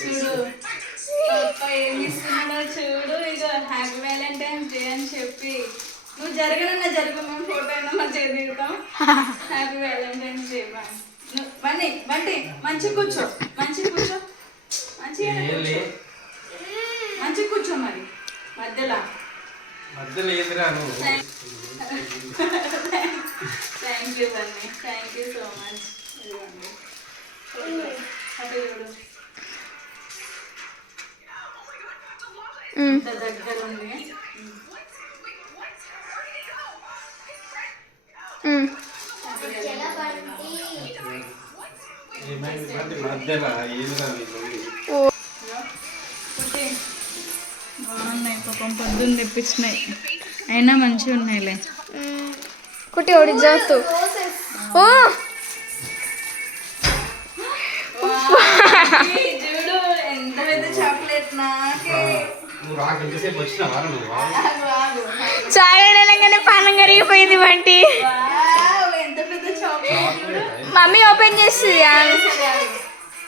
చూడు పప్ప ఏమి ఇస్తున్నాడో చూడు. ఇక హ్యాపీ వ్యాలంటైన్స్ డే అని చెప్పి నువ్వు జరగనన్నా జరుగు, మేము ఫోటో అయినా మంచిగా దిగుతాం. హ్యాపీ వ్యాలంటైన్స్ డే బండి బండి మంచిగా కూర్చో, మంచిగా కూర్చో, మంచిగా కూర్చో, మంచిగా కూర్చో. మరి మధ్యలో thank you Bunny, thank you so much. అటు చూడు ఇంత దగ్గర ఉంది. బాగున్నాయి పాపం, పొద్దున్న తెప్పించినాయి అయినా మంచిగా ఉన్నాయిలే. కుట్టి ఓడి జాతు చూడు ఎంత పెద్ద చాక్లెట్. నాకే చాయ్ అనగానే పానం కరిగిపోయింది వంటి. ఎంత పెద్ద చాక్లెట్. మమ్మీ ఓపెన్ చేస్తుంది.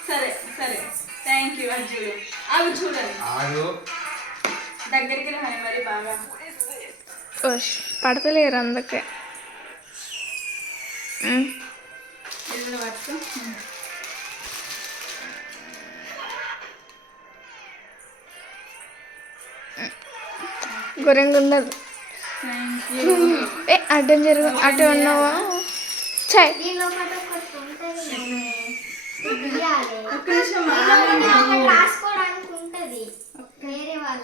సరే సరే థ్యాంక్ యూ. అది చూడు, అవి చూడండి దగ్గరికి రాయి మరి బాగా. పడతలేరు అందుకే. ఇది కూడా పట్టుకో. ఘోరంగా ఉన్నది. ఏ అడ్డం జరుగు, అటు ఉన్నావా? చాయ్ ఒక్క నిమిషం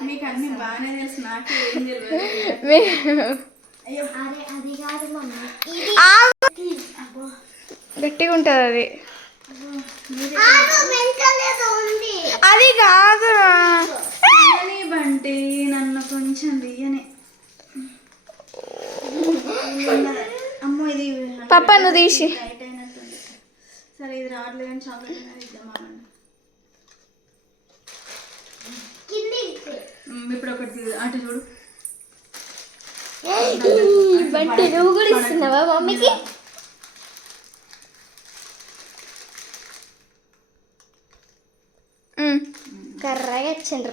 మీకు అన్ని బాగానే తెలుసు, నాకు ఏం తెలియదు. గట్టిగా ఉంటుంది అది. అది కాదురా బంటి, నన్ను కొంచెం తీయని. అమ్మో ఇది పాప నువ్వు తీసి. టైట్ అయినట్టుంది. సరే ఇది రావట్లేదు కానీ చాక్లెట్ అనేది ఇద్దామా. ఇప్పుడు ఒకటి అటు చూడు. బంటి నువ్వు కూడా ఇస్తున్నావా మమ్మీకి? కర్రగా ఇచ్చిండ్రు.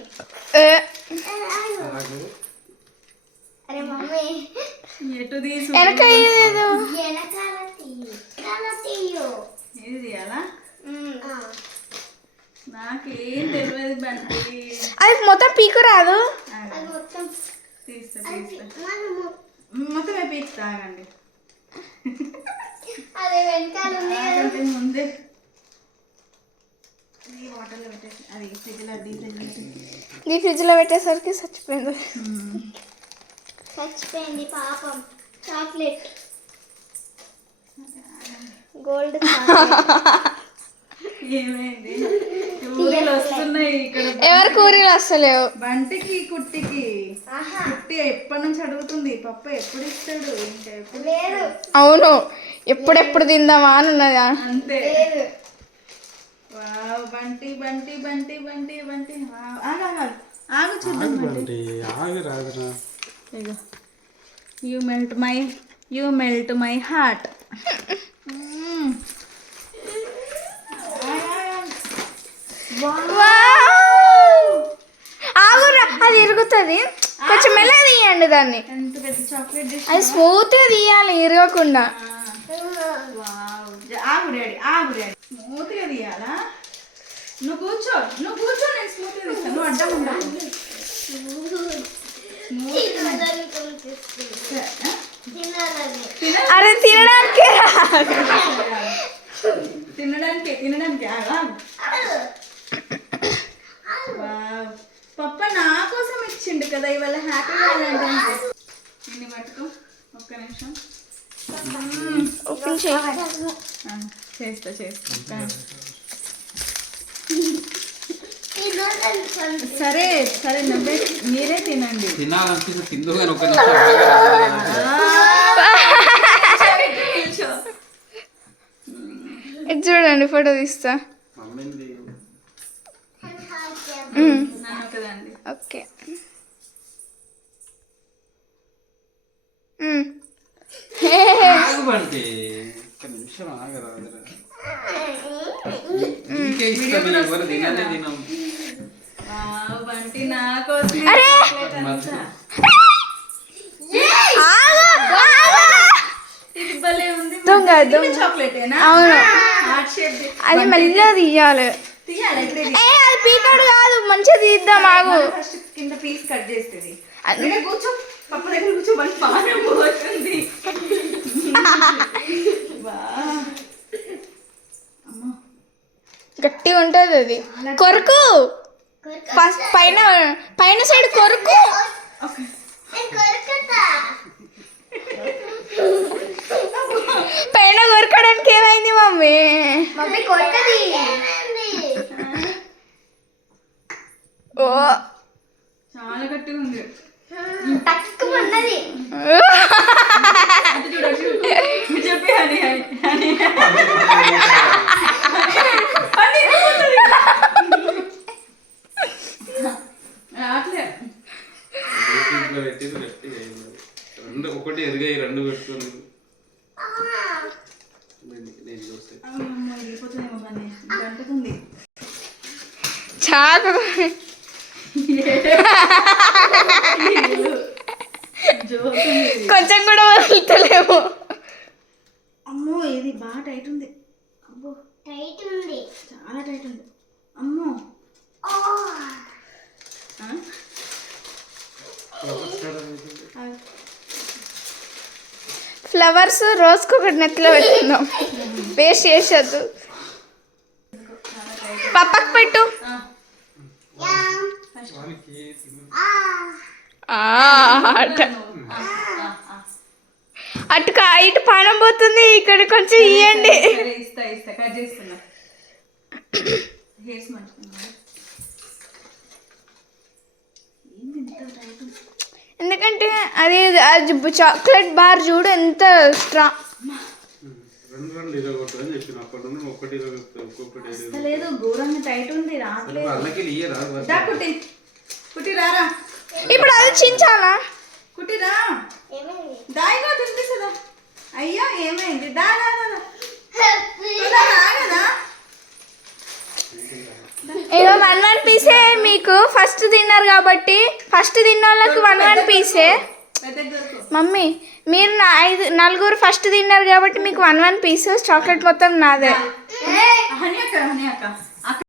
అరే మమ్మీ ఎటు తీసు వెనక ఏది తీయాలా? నాకేం తెలియదు బంటి. అది మొత్తం పీకు రాదు. తీస్తా తీస్తా మొత్తం పీక్తా. ఆగండి ముందే వాటర్లో పెట్టేసి అది ఫ్రిడ్జ్లో పెట్టేసరికి చచ్చిపోయింది. పాపం. చాక్లెట్ గోల్డ్ ఏమైంది? ఊరిలో వస్తున్నాయి ఇక్కడ. ఎవరి కూరలు వస్తలేవు బంటికి కుట్టికి. కుట్టి ఎప్పటి నుంచి అడుగుతుంది పప్ప ఎప్పుడు ఇస్తాడు, ఇంకా ఎప్పుడు లేదు. అవును, ఎప్పుడెప్పుడు తిందామా అని ఉన్నదా అంతే. వావ్ బంటి బంటి బంటి బంటి బంటి. ఆగు చూద్దాం Bunty. You melt my heart. ఆగురా, అది ఇరుగుతుంది. కొంచెం మెల్లగా తీయండి దాన్ని. ఎంత పెద్ద చాక్లెట్ డిష్. అది స్మూత్గా తీయాలి, ఇరగకుండా. ఆగు డాడీ, ఆగు డాడీ. స్మూత్గా తీయాలా? నువ్వు కూర్చో, నువ్వు కూర్చో, నేను స్మూత్గా తీస్తాను. నువ్వు అడ్డం ఉండాలి. అరే తినడానికి తినడానికి తినడానికి. పప్ప నా కోసం ఇచ్చిండు కదా ఇవాళ హ్యాపీ వ్యాలంటైన్స్ డే. దీన్ని పట్టుకో ఒక్క నిమిషం. ఓపెన్ చేస్తా చేస్తా. సరే సరే నువ్వే మీరే తినండి. తినాలనిపిస్తే తిందు కానీ ఒక ఇది చూడండి, ఫోటో తీస్తా. ఓకే ఆగబండి, ఒక నిమిషం ఆగరాదురా. నీకే ఇష్టం, ఎవరు తినాలి తినం. ఇది నా కోసమే అరే! చాక్లెట్ అంతా. ఇది భలే ఉంది. దొంగ, ఇది దొంగ. చాక్లెటేనా? అవును. Heart shape the. అది మెల్లగా తీయాలి. తీయాలి ఇప్పుడు ఇది. అది పీకాడు కాదు, మంచిగా తీద్దాం ఆగు. మనం ఫస్ట్ కింద పీస్ కట్ చేస్తుంది. ఇక్కడ కూర్చో, పప్పు దగ్గర కూర్చో, మన పానం పోతుంది. వా. అమ్మో. గట్టిగా ఉంటుంది అది. కొరకు ఫస్ట్ పైన పైన సైడ్ కొరకు. ఓకే. పైన కొరకడానికి ఏమైంది మమ్మీ? మమ్మీ కొట్టది. ఓ చాలా గట్టిగా ఉంది. తక్కువన్నది. అది చూడు, అది చూడు. చెప్పి హనీ హనీ హనీ హనీ పోతుంది. రాట్లే. ఇంట్లో పెట్టేది గట్టిగా అయింది. రెండు ఒకటి ఎరుగాయి, రెండు పెట్టుకుని నేను చూస్తే అమ్మమ్మ వెళ్ళిపోతుందేమో పని గంటకుంది. చాకు కొంచెం కూడా వదులుతలేము. అమ్మో ఇది బాగా టైట్ ఉంది. అబ్బో టైట్ ఉంది. చాలా టైట్ ఉంది. అమ్మో ఫ్లవర్స్ రోజుకు ఒకటి నెత్తిలో పెట్టుకుందాం, వేస్ట్ చేసేద్దు. పప్పకు పెట్టు. అటు ఇటు పానం పోతుంది, ఇక్కడ కొంచెం ఇవ్వండి. ఇస్తా ఇస్తా కట్ చేస్తున్నా. హెయిర్స్ మంచిగా ఏంది ఇంత టైట్ ఉంది? ఎందుకంటే అది చాక్లెట్ బార్ చూడు ఎంత స్ట్రాంగ్. రెండు రెండు ఇరగొట్టు అని చెప్పిన అప్పటి నుండి ఒకటి ఒక్కొక్కటి లేదు ఘోరంగా టైట్ ఉంది. రావట్లేదు. అల్లకి ఇయ్యరా దా కుట్టి కుట్టి రారా. ఇప్పుడు అది చించాలా? కుట్టి రా. ఏమైంది? దాయిగా తినిపిస్తుందా? అయ్యో ఏమైంది? దా దా దా దా. తులా రా కదా. ఏదో 1 పీసే మీకు ఫస్ట్ తిన్నారు కాబట్టి, ఫస్ట్ తిన్న వాళ్ళకి 1 పీసే. పెద్దగా దొరుకు. మమ్మీ మీరు 4 ఫస్ట్ తిన్నారు కాబట్టి మీకు 1 పీస్, చాక్లెట్ మొత్తం నాదే. హనీ అక్క హనీ అక్క.